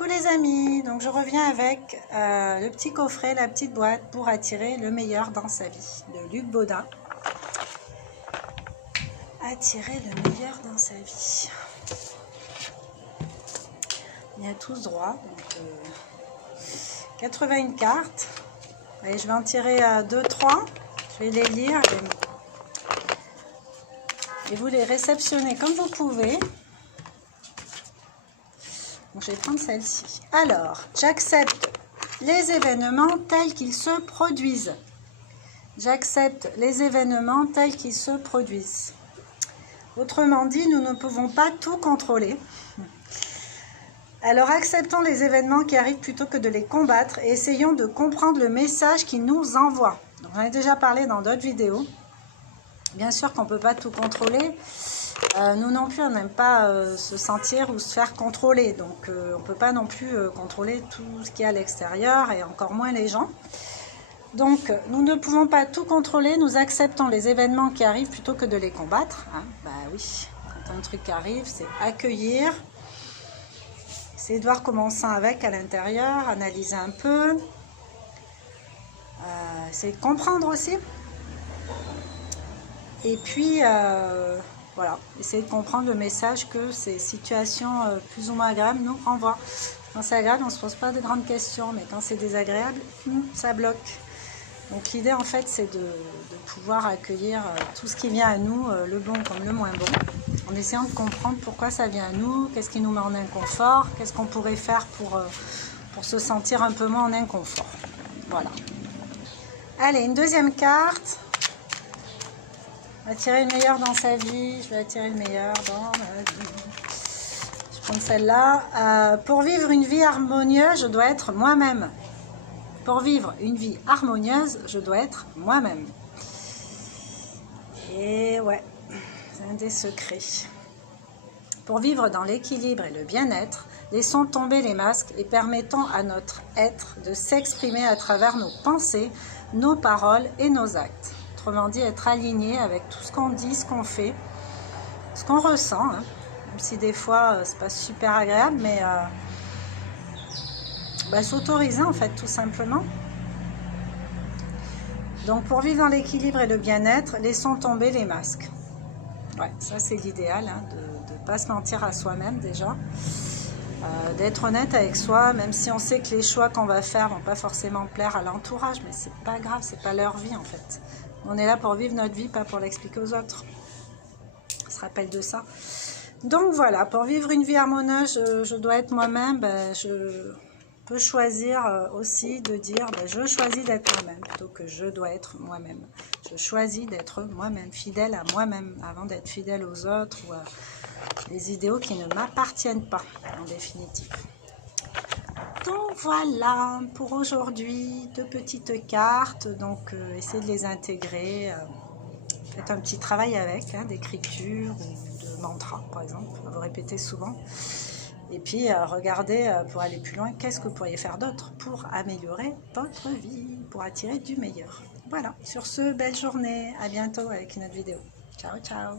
Coucou les amis, donc je reviens avec le petit coffret, la petite boîte pour attirer le meilleur dans sa vie de Luc Baudin. Attirer le meilleur dans sa vie. Il y a tous droit, donc 81 cartes. Allez, je vais en tirer 2-3, je vais les lire et vous les réceptionnez comme vous pouvez. Donc, je vais prendre celle-ci. Alors, j'accepte les événements tels qu'ils se produisent. J'accepte les événements tels qu'ils se produisent. Autrement dit, nous ne pouvons pas tout contrôler. Alors, acceptons les événements qui arrivent plutôt que de les combattre et essayons de comprendre le message qu'ils nous envoient. J'en ai déjà parlé dans d'autres vidéos. Bien sûr qu'on ne peut pas tout contrôler. Nous non plus, on n'aime pas se sentir ou se faire contrôler. Donc, on ne peut pas non plus contrôler tout ce qui est à l'extérieur et encore moins les gens. Donc, nous ne pouvons pas tout contrôler. Nous acceptons les événements qui arrivent plutôt que de les combattre. Hein. Bah oui, quand un truc arrive, c'est accueillir. Essayer de voir comment on sent avec à l'intérieur, analyser un peu. Essayer de comprendre aussi. Et puis... voilà, essayer de comprendre le message que ces situations plus ou moins agréables nous renvoient. Quand c'est agréable, on ne se pose pas de grandes questions, mais quand c'est désagréable, ça bloque. Donc l'idée en fait, c'est de pouvoir accueillir tout ce qui vient à nous, le bon comme le moins bon, en essayant de comprendre pourquoi ça vient à nous, qu'est-ce qui nous met en inconfort, qu'est-ce qu'on pourrait faire pour se sentir un peu moins en inconfort. Voilà. Allez, une deuxième carte. Attirer le meilleur dans sa vie, je vais attirer le meilleur dans ma vie. Je prends celle-là. Pour vivre une vie harmonieuse, je dois être moi-même. Pour vivre une vie harmonieuse, je dois être moi-même. Et ouais, c'est un des secrets. Pour vivre dans l'équilibre et le bien-être, laissons tomber les masques et permettons à notre être de s'exprimer à travers nos pensées, nos paroles et nos actes. Autrement dit, être aligné avec tout ce qu'on dit, ce qu'on fait, ce qu'on ressent. Hein. Même si des fois, c'est pas super agréable, mais s'autoriser en fait, tout simplement. Donc, pour vivre dans l'équilibre et le bien-être, laissons tomber les masques. Ouais, ça c'est l'idéal, hein, de ne pas se mentir à soi-même déjà. D'être honnête avec soi, même si on sait que les choix qu'on va faire vont pas forcément plaire à l'entourage, mais c'est pas grave, c'est pas leur vie en fait. On est là pour vivre notre vie, pas pour l'expliquer aux autres. On se rappelle de ça. Donc voilà, pour vivre une vie harmonieuse, je dois être moi-même. Je peux choisir aussi de dire, je choisis d'être moi-même, plutôt que je dois être moi-même. Je choisis d'être moi-même, fidèle à moi-même, avant d'être fidèle aux autres ou à des idéaux qui ne m'appartiennent pas, en définitive. Donc voilà pour aujourd'hui, 2 petites cartes, donc essayez de les intégrer, faites un petit travail avec, hein, d'écriture ou de mantra par exemple, vous répétez souvent, et puis regardez pour aller plus loin, qu'est-ce que vous pourriez faire d'autre pour améliorer votre vie, pour attirer du meilleur. Voilà, sur ce, belle journée, à bientôt avec une autre vidéo. Ciao, ciao.